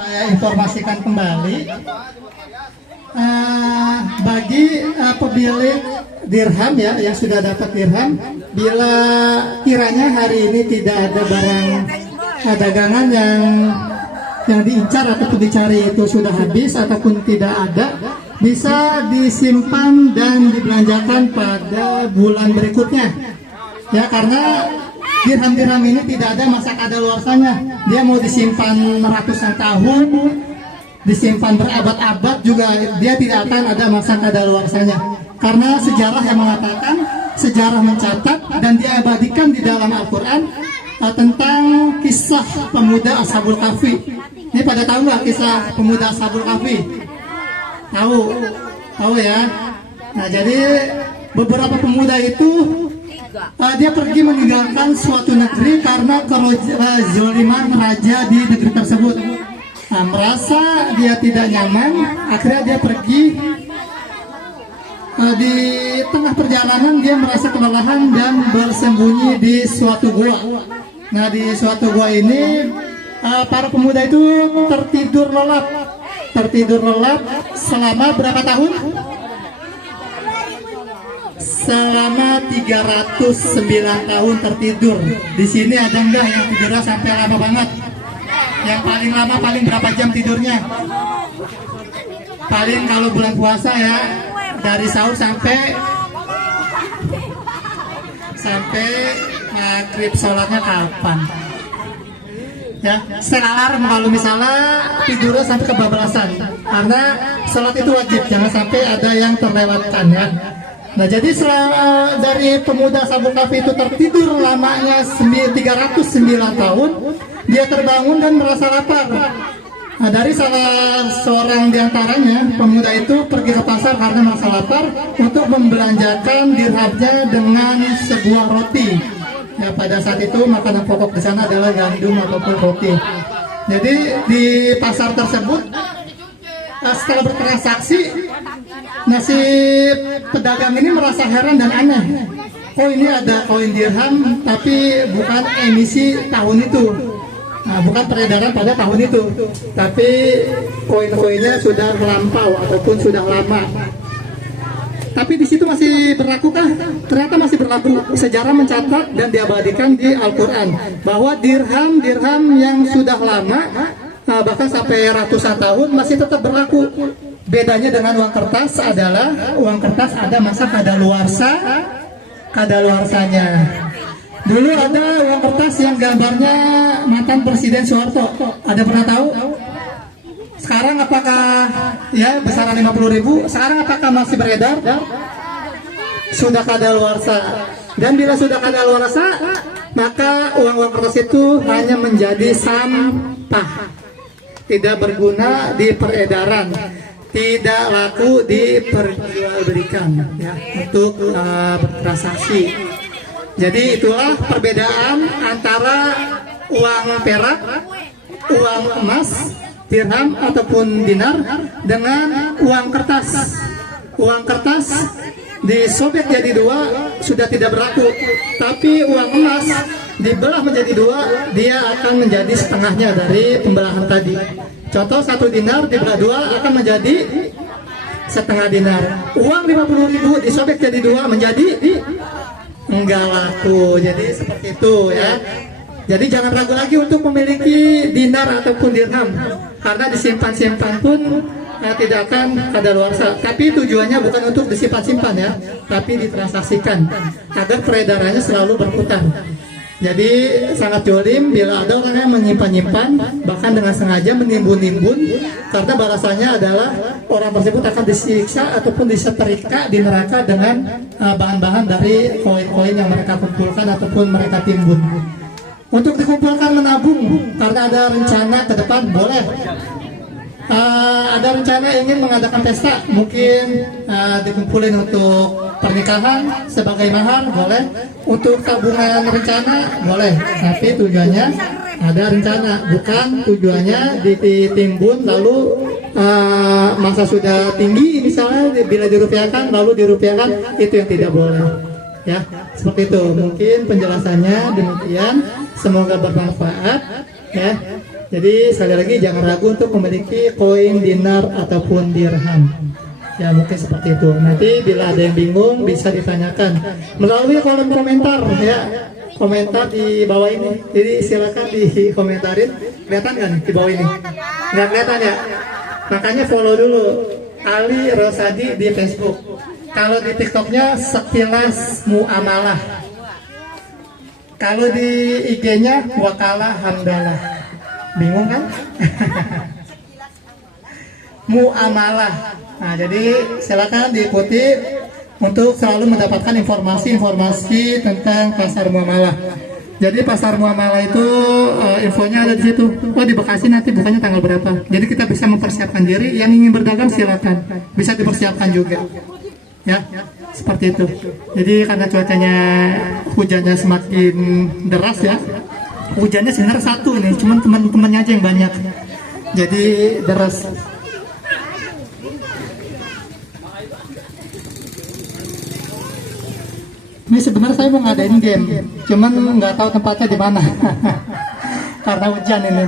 Saya informasikan kembali bagi pemilik dirham ya yang sudah dapat dirham, bila kiranya hari ini tidak ada barang dagangan yang diincar ataupun dicari itu sudah habis ataupun tidak ada, bisa disimpan dan dibelanjakan pada bulan berikutnya ya, karena dirham-dirham ini tidak ada masa kadaluarsanya. Dia mau disimpan ratusan tahun, disimpan berabad-abad juga dia tidak akan ada masa kadaluarsanya, karena sejarah yang mengatakan, sejarah mencatat dan diabadikan di dalam Al-Quran tentang kisah pemuda Ashabul Kahfi. Ini pada tahu nggak kisah pemuda Ashabul Kahfi? Tahu ya. Nah, jadi beberapa pemuda itu dia pergi meninggalkan suatu negeri karena kezaliman raja di negeri tersebut. Nah, merasa dia tidak nyaman, akhirnya dia pergi. Di tengah perjalanan dia merasa kelelahan dan bersembunyi di suatu gua. Nah, di suatu gua ini para pemuda itu tertidur lelap selama berapa tahun? Selama 309 tahun tertidur. Di sini ada enggak yang tidurnya sampai lama banget? Yang paling lama paling berapa jam tidurnya? Paling kalau bulan puasa ya, dari sahur sampai maghrib, sholatnya kapan? Ya, set alarm kalau misalnya tidurnya sampai kebablasan, karena sholat itu wajib, jangan sampai ada yang terlewatkan ya. Nah, jadi dari pemuda Ashabul Kahfi itu tertidur lamanya 309 tahun, dia terbangun dan merasa lapar. Nah, dari salah seorang diantaranya, pemuda itu pergi ke pasar karena merasa lapar untuk membelanjakan dirhamnya dengan sebuah roti. Ya, pada saat itu makanan pokok di sana adalah gandum ataupun roti. Jadi di pasar tersebut, setelah bertransaksi, si pedagang ini merasa heran dan aneh. Oh, ini ada koin dirham tapi bukan emisi tahun itu. Nah, bukan peredaran pada tahun itu, tapi koin-koinnya sudah melampau ataupun sudah lama. Tapi di situ masih berlaku kah? Ternyata masih berlaku. Sejarah mencatat dan diabadikan di Al-Quran bahwa dirham-dirham yang sudah lama, bahkan sampai ratusan tahun, masih tetap berlaku. Bedanya dengan uang kertas adalah uang kertas ada masa kadaluarsanya. Dulu ada uang kertas yang gambarnya mantan Presiden Soeharto. Ada pernah tahu? Sekarang apakah ya besaran 50.000? Sekarang apakah masih beredar? Sudah kadaluarsa. Dan bila sudah kadaluarsa, maka uang-uang kertas itu hanya menjadi sampah, tidak berguna di peredaran, tidak laku diperjualbelikan ya, untuk bertransaksi. Jadi itulah perbedaan antara uang perak, uang emas, dirham ataupun dinar dengan uang kertas. Uang kertas disobek jadi dua sudah tidak berlaku, tapi uang emas dibelah menjadi dua, dia akan menjadi setengahnya dari pembelahan tadi. Contoh, 1 dinar dibelah dua akan menjadi setengah dinar. Uang 50.000 disobek jadi dua menjadi enggak laku. Jadi seperti itu ya. Jadi jangan ragu lagi untuk memiliki dinar ataupun dirham, karena disimpan-simpan pun tidak akan kadaluarsa. Tapi tujuannya bukan untuk disimpan-simpan ya, tapi ditransaksikan agar peredarannya selalu berputar. Jadi sangat jolim bila ada orang yang menyimpan-nyimpan, bahkan dengan sengaja menimbun-nimbun, karena balasannya adalah orang tersebut akan disiksa ataupun disetrika di neraka dengan bahan-bahan dari koin-koin yang mereka kumpulkan ataupun mereka timbun. Untuk dikumpulkan menabung karena ada rencana ke depan, boleh. Ada rencana ingin mengadakan pesta, mungkin dikumpulin untuk pernikahan sebagai mahar, boleh. Untuk tabungan rencana, boleh. Tapi tujuannya ada rencana, bukan tujuannya ditimbun lalu masa sudah tinggi misalnya bila dirupiahkan lalu dirupiahkan, itu yang tidak boleh. Ya, seperti itu. Mungkin penjelasannya demikian. Semoga bermanfaat. Ya, Jadi sekali lagi jangan ragu untuk memiliki koin dinar ataupun dirham. Ya mungkin seperti itu. Nanti bila ada yang bingung bisa ditanyakan melalui kolom komentar ya. Komentar di bawah ini. Jadi silakan dikomentarin. Kelihatan nggak nih di bawah ini? Nggak kelihatan ya? Makanya follow dulu Ali Rosadi di Facebook. Kalau di TikToknya Sekilas Muamalah. Kalau di IG-nya Wakalah Hamdalah. Bingung kan? Muamalah. Nah, jadi silakan diikuti untuk selalu mendapatkan informasi-informasi tentang pasar muamalah. Jadi pasar muamalah itu infonya ada di situ. Oh, di Bekasi nanti bukanya tanggal berapa? Jadi kita bisa mempersiapkan diri. Yang ingin berdagang silakan, bisa dipersiapkan juga. Ya, seperti itu. Jadi karena cuacanya hujannya semakin deras ya. Hujannya sebenarnya satu nih, cuman teman-temannya aja yang banyak. Jadi deras. Ini sebenarnya saya mau ngadain game, cuman nggak tahu tempatnya di mana karena hujan ini.